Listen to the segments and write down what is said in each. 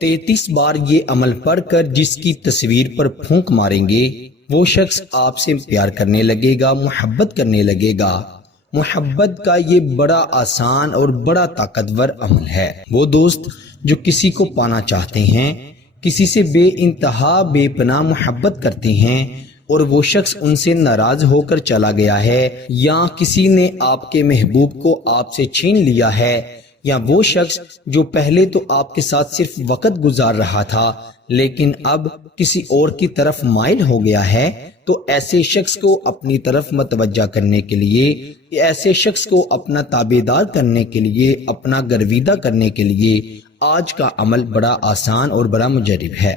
33 بار یہ عمل پڑھ کر جس کی تصویر پر پھونک ماریں گے وہ شخص آپ سے پیار کرنے لگے گا، محبت کرنے لگے گا۔ محبت کا یہ بڑا آسان اور بڑا طاقتور عمل ہے۔ وہ دوست جو کسی کو پانا چاہتے ہیں، کسی سے بے انتہا بے پناہ محبت کرتے ہیں اور وہ شخص ان سے ناراض ہو کر چلا گیا ہے، یا کسی نے آپ کے محبوب کو آپ سے چھین لیا ہے، یا وہ شخص جو پہلے تو آپ کے ساتھ صرف وقت گزار رہا تھا لیکن اب کسی اور کی طرف مائل ہو گیا ہے، تو ایسے شخص کو اپنی طرف متوجہ کرنے کے لیے، ایسے شخص کو اپنا تابعدار کرنے کے لیے، اپنا گرویدہ کرنے کے لیے آج کا عمل بڑا آسان اور بڑا مجرب ہے۔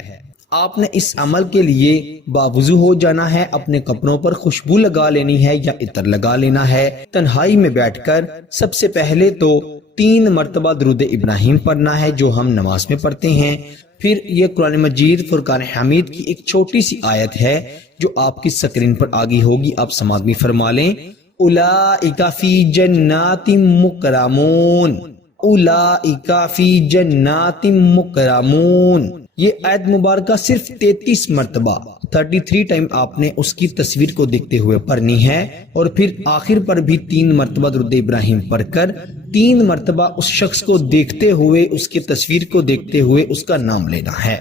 آپ نے اس عمل کے لیے باوضو ہو جانا ہے، اپنے کپڑوں پر خوشبو لگا لینی ہے یا عطر لگا لینا ہے، تنہائی میں بیٹھ کر سب سے پہلے تو 3 مرتبہ درود ابراہیم پڑھنا ہے جو ہم نماز میں پڑھتے ہیں۔ پھر یہ قرآن مجید فرقان حمید کی ایک چھوٹی سی آیت ہے جو آپ کی سکرین پر آگی ہوگی، آپ سماعت بھی فرما لیں۔ اولئک فی جنات مکرمون، اولئک فی جنات مکرمون۔ یہ آیت مبارکہ صرف 33 مرتبہ 33 ٹائم آپ نے اس کی تصویر کو دیکھتے ہوئے پڑھنی ہے، اور پھر آخر پر بھی 3 مرتبہ درود ابراہیم پڑھ کر 3 مرتبہ اس شخص کو دیکھتے ہوئے، اس کی تصویر کو دیکھتے ہوئے اس کا نام لینا ہے،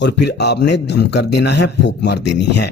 اور پھر آپ نے دم کر دینا ہے، پھونک مار دینی ہے۔